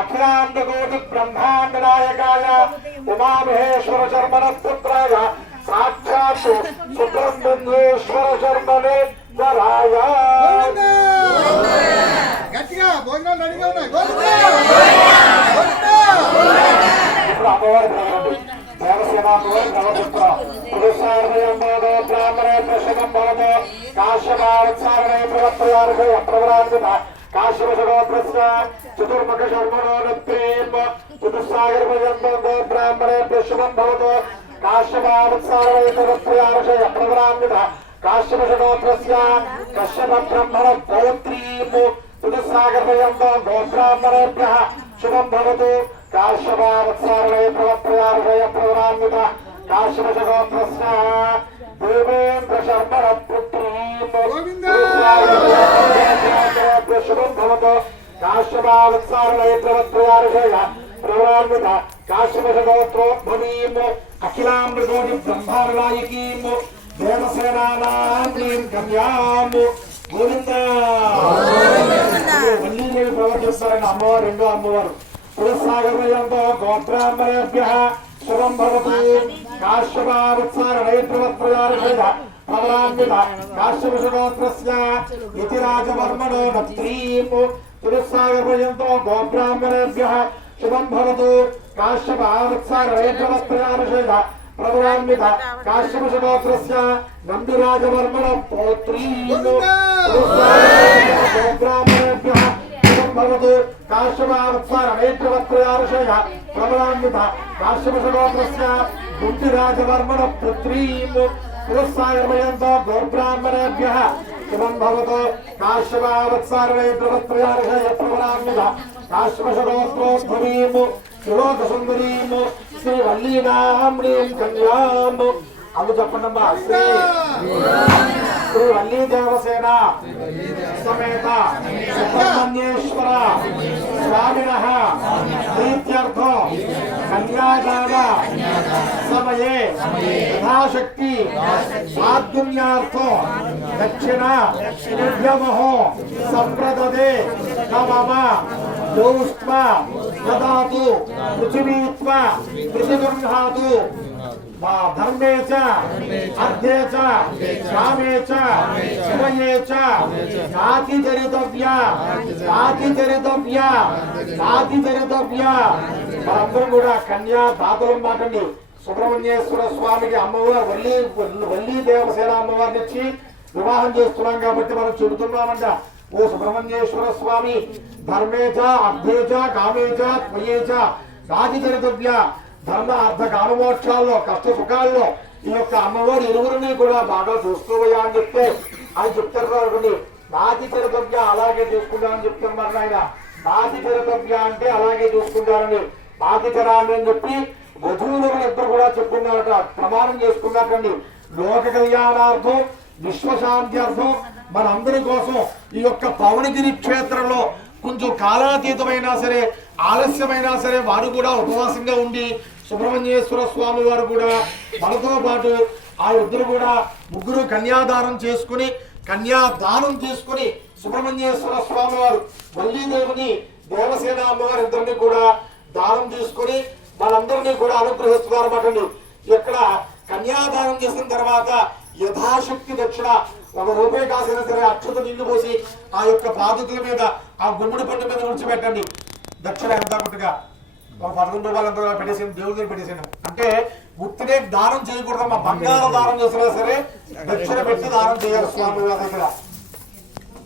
అఖిలాండకోటి బ్రహ్మాండ నాయకాయ ఉమామహేశ్వర శర్మణపుత్రాయ సాక్షాత్ సుబ్రహ్మణ్యేశ్వర శర్మణే ధరాయ. గట్టిగా భోజనాలు రెడీగా ఉన్నాయి. ఇప్పుడు అమ్మవారి దేవసేన బ్రహ్మపుత్ర పురుషార్మయంబోధో బ్రాహ్మణే ప్రశకం భవతో కాశ్యపావత్సారణే ప్రవర్తయార్హే అప్రవరాన్విత కాశ్యపశగోత్రస్య చతుర్ముఖ శర్మణో నప్రేమ చతుస్సాగరపర్యంతో బ్రాహ్మణే ప్రశకం భవతో కాశ్యపావత్సారణే ప్రవర్తయార్హే అప్రవరాన్విత కాశ్యపశగోత్రస్య కశ్యప బ్రహ్మణ పౌత్రీం చతుస్సాగరపర్యంతో గోబ్రాహ్మణేభ్యః శుభం భవతు. కాశ్యపావత్సారణే ప్రవర్తయార్హే అప్రవరాన్విత కాశ్యపశగోత్రస్య దేవేంద్ర శర్మణ పుత్రీం శుభం భవతు. కాశ్యపావత్సారణే ప్రవర్తయార్హే ప్రవరాన్విత కాశ్యపశగోత్రోద్భవీం అఖిలాండకోటి బ్రహ్మాండనాయకీం దేవసేనానాం కన్యాం గోవింద. వల్లీదేవి ప్రవర్తిస్తారని అమ్మవారు రెండో అమ్మవారు పురస్సాగరయంతో గోబ్రాహ్మణేభ్యః శుభం భవతు. కాశ్యపావత్సారణే ప్రవర్తయార్హే ప్రవరాన్విత కాశ్యపశగోత్రస్య యతిరాజవర్మణో నప్త్రీం పురస్సాగరయంతో గోబ్రాహ్మణేభ్యః శుభం భవతు. కాశ్యపావత్సారణే ప్రవర్తయార్హే ప్రవరాన్విత కాశ్యపశగోత్రస్య నందిరాజవర్మణ పౌత్రీం గోబ్రాహ్మణేభ్యః శుభం భవతు. కాశ్యపావత్సారణే ప్రవర్తయార్హే ప్రవరాన్విత కాశ్యపశగోత్రస్య కుంతిరాజవర్మణ పుత్రీం పురస్సాగరయంతో గోబ్రాహ్మణేభ్యః శుభం భవతు. కాశ్యపావత్సారణే ప్రవర్తయార్హే ప్రవరాన్విత కాశ్యపశగోత్రోద్భవీం త్రిలోకసుందరీం శ్రీ వల్లీనాం కన్యాం. అవి చెప్పండమ్మా. శ్రీ వల్లీ దేవసేన సమేత సుబ్రహ్మణ్యేశ్వర స్వామినః ప్రీత్యర్థం కన్యాదాన సమయే యథాశక్తి సాద్గుణ్యార్థం దక్షిణ నిర్యమహో సంప్రదదే మమ జౌష్మ దదాతు పృథివీత్వ పృథిగృహాతు ధర్మే చ అర్థే చ కామే చ శివయే చ నాతి చరితవ్య మనందరం కూడా కన్యా దాతలం మాటండి. సుబ్రహ్మణ్యేశ్వర స్వామికి అమ్మవారు వల్లీ దేవసేన అమ్మవారిని ఇచ్చి వివాహం చేస్తున్నాం కాబట్టి మనం చెబుతున్నామంట. ఓ సుబ్రహ్మణ్యేశ్వర స్వామి ధర్మేచ అర్థేచ కామేచ త్వయేచ నాతి చరితవ్య ధర్మ అర్థ కామమోక్షాల్లో కష్ట సుఖాల్లో ఈ యొక్క అమ్మవారి ఇరువురిని కూడా బాగా చూసుకోవయ్యా అని చెప్తే అని చెప్తారు అనుకోండి. నాతి చరితవ్య అలాగే చూసుకుంటారని చెప్తున్నారు ఆయన. నాతి చరితవ్య అంటే అలాగే చూసుకుంటారని నాతి చరామి అని చెప్పి వధువులు ఇద్దరు కూడా చెప్పుకున్నారట, ప్రమాణం చేసుకున్నారండి. లోక కళ్యాణార్థం విశ్వశాంతి అర్థం మనందరి కోసం ఈ యొక్క పవనగిరి క్షేత్రంలో కొంచెం కాలాతీతమైనా సరే ఆలస్యమైనా సరే వారు కూడా ఉపవాసంగా ఉండి సుబ్రహ్మణ్యేశ్వర స్వామి వారు కూడా మనతో పాటు ఆ ఇద్దరు కూడా ముగ్గురు కన్యాదానం చేసుకుని సుబ్రహ్మణ్యేశ్వర స్వామి వారు వల్లీదేవిని దేవసేన అమ్మవారి ఇద్దరిని కూడా దానం తీసుకుని మనందరినీ కూడా అనుగ్రహిస్తున్నారు అన్నమాట. ఇక్కడ కన్యాదానం చేసిన తర్వాత యథాశక్తి దక్షిణ ₹1 కాసినా సరే అక్షత నీళ్లు పోసి ఆ యొక్క పాదుకుల మీద ఆ గుమ్మడి పండు మీద విడిచిపెట్టండి. దక్షిణ ఎంత కొట్టుగా ₹11 ఎంత పెట్టేసాను, దేవుడి దగ్గర పెట్టేసాను. అంటే గుర్తునే దానం చేయకూడదమ్మా. బంగారు దానం చేసినా సరే దక్షిణ పెట్టి దానం చేయాలి స్వామి వారి దగ్గర.